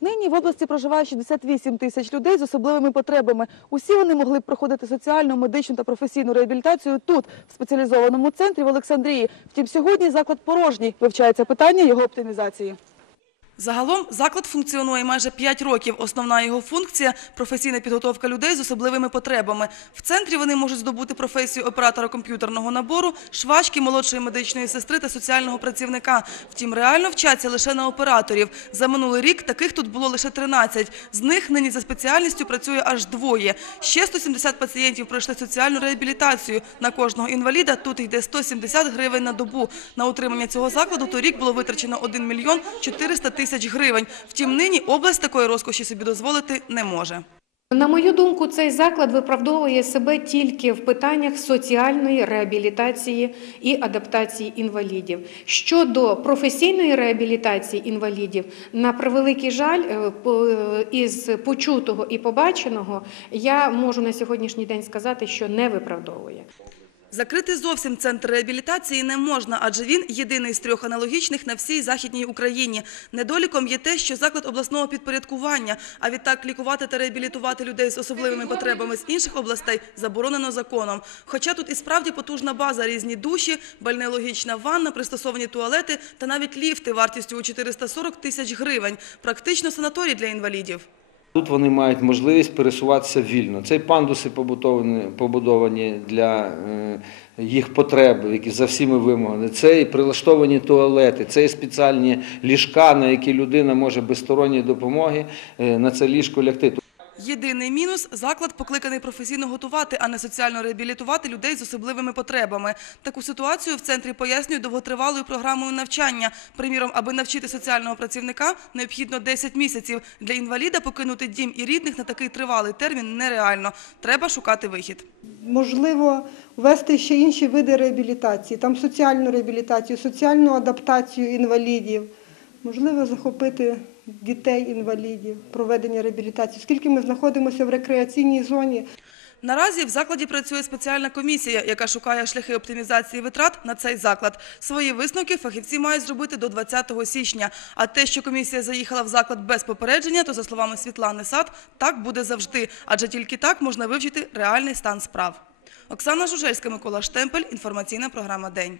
Нині в області проживає 68 тисяч людей з особливими потребами. Усі вони могли б проходити соціальну, медичну та професійну реабілітацію тут, в спеціалізованому центрі в Олександрії. Втім, сьогодні заклад порожній. Вивчається питання його оптимізації. Загалом заклад функціонує майже 5 років. Основна його функція – професійна підготовка людей з особливими потребами. В центрі вони можуть здобути професію оператора комп'ютерного набору, швачки, молодшої медичної сестри та соціального працівника. Втім, реально вчаться лише на операторів. За минулий рік таких тут було лише 13. З них нині за спеціальністю працює аж двоє. Ще 170 пацієнтів пройшли соціальну реабілітацію. На кожного інваліда тут йде 170 гривень на добу. На утримання цього закладу торік було витрачено 1 мільйон 400 тисяч гривень. Втім, нині область такої розкоші собі дозволити не може. На мою думку, цей заклад виправдовує себе тільки в питаннях соціальної реабілітації і адаптації інвалідів. Щодо професійної реабілітації інвалідів, на превеликий жаль, е, по- із почутого і побаченого, я можу на сьогоднішній день сказати, що не виправдовує. Закрити зовсім центр реабілітації не можна, адже він єдиний з трьох аналогічних на всій Західній Україні. Недоліком є те, що заклад обласного підпорядкування, а відтак лікувати та реабілітувати людей з особливими потребами з інших областей заборонено законом. Хоча тут і справді потужна база, різні душі, бальнеологічна ванна, пристосовані туалети та навіть ліфти вартістю у 440 тисяч гривень. Практично санаторій для інвалідів. Тут вони мають можливість пересуватися вільно. Цей пандуси побудовані, для е, їх потреб, які за всіми вимогами. Це і прилаштовані туалети, це і спеціальні ліжка, на які людина може без сторонньої допомоги е, на це ліжко лягти. Єдиний мінус – заклад покликаний професійно готувати, а не соціально реабілітувати людей з особливими потребами. Таку ситуацію в центрі пояснюють довготривалою програмою навчання. Приміром, аби навчити соціального працівника, необхідно 10 місяців. Для інваліда покинути дім і рідних на такий тривалий термін нереально. Треба шукати вихід. Можливо, ввести ще інші види реабілітації, там соціальну реабілітацію, соціальну адаптацію інвалідів, можливо, захопити дітей-інвалідів, проведення реабілітації, оскільки ми знаходимося в рекреаційній зоні. Наразі в закладі працює спеціальна комісія, яка шукає шляхи оптимізації витрат на цей заклад. Свої висновки фахівці мають зробити до 20 січня. А те, що комісія заїхала в заклад без попередження, то, за словами Світлани Сад, так буде завжди. Адже тільки так можна вивчити реальний стан справ. Оксана Жужельська, Микола Штемпель. Інформаційна програма «День».